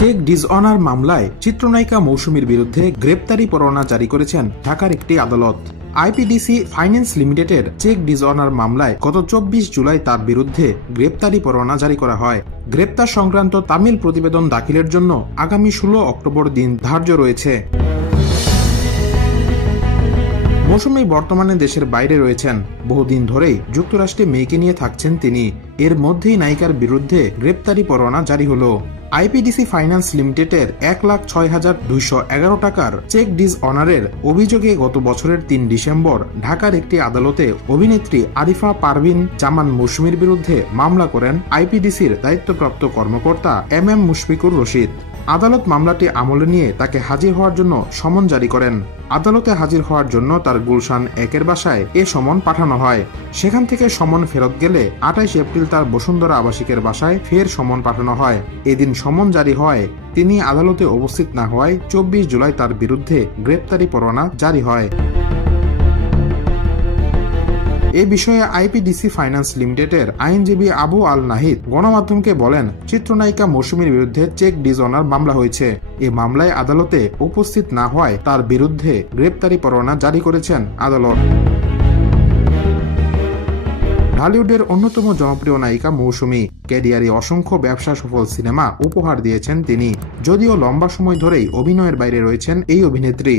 Check dishonour মামলায় চিত্রনায়িকা মৌসুমীর বিরুদ্ধে গ্রেপ্তারি পরোয়ানা জারি করেছেন ঢাকার একটি আদালত। আইপিডিসি ফাইন্যান্স লিমিটেডের চেক ডিসঅনার মামলায় গত 24 জুলাই তার বিরুদ্ধে গ্রেপ্তারি পরোয়ানা জারি করা হয়। গ্রেপ্তার সংক্রান্ত তামিল প্রতিবেদন দাখিলের জন্য আগামী 16 অক্টোবর দিন ধার্য রয়েছে। মৌসুমী বর্তমানে দেশের বাইরে রয়েছেন। বহুদিন ধরেই যুক্তরাষ্ট্রে মেয়েকে নিয়ে থাকছেন তিনি। এর মধ্যেই নায়িকার বিরুদ্ধে গ্রেপ্তারি পরোয়ানা জারি হলো। আইপিডিসি ফাইন্যান্স লিমিটেডের 1,06,211 টাকার চেক ডিসঅনারের অভিযোগে গত বছরের 3 ডিসেম্বর ঢাকার একটি আদালতে অভিনেত্রী আরিফা পারভিন জামান মৌসুমীর বিরুদ্ধে মামলা করেন আইপিডিসির দায়িত্বপ্রাপ্ত কর্মকর্তা এম মুশফিকুর রশিদ। আদালত মামলাটি আমলে নিয়ে তাকে হাজির হওয়ার জন্য সমন জারি করেন। আদালতে হাজির হওয়ার জন্য তার গুলশান 1-এর বাসায় এ সমন পাঠানো হয়। সেখান থেকে সমন ফেরত গেলে 28 এপ্রিল তার বসুন্ধরা আবাসিকের বাসায় ফের সমন পাঠানো হয়। এদিন সমন জারি হয়, তিনি আদালতে উপস্থিত না হওয়ায় 24 জুলাই তার বিরুদ্ধে গ্রেপ্তারি পরোয়ানা জারি হয়। এ বিষয়ে আইপিডিসি ফাইন্যান্স লিমিটেডের আইনজীবী আবু আল নাহিদ গণমাধ্যমকে বলেন, চিত্রনায়িকা মৌসুমীর বিরুদ্ধে চেক ডিসঅনার মামলা হয়েছে। এ মামলায় আদালতে উপস্থিত না হওয়ায় তার বিরুদ্ধে গ্রেপ্তারি পরোয়ানা জারি করেছেন আদালত। ঢালিউডের অন্যতম জনপ্রিয় নায়িকা মৌসুমী ক্যারিয়ারে অসংখ্য ব্যবসা সফল সিনেমা উপহার দিয়েছেন তিনি। যদিও লম্বা সময় ধরেই অভিনয়ের বাইরে রয়েছেন এই অভিনেত্রী।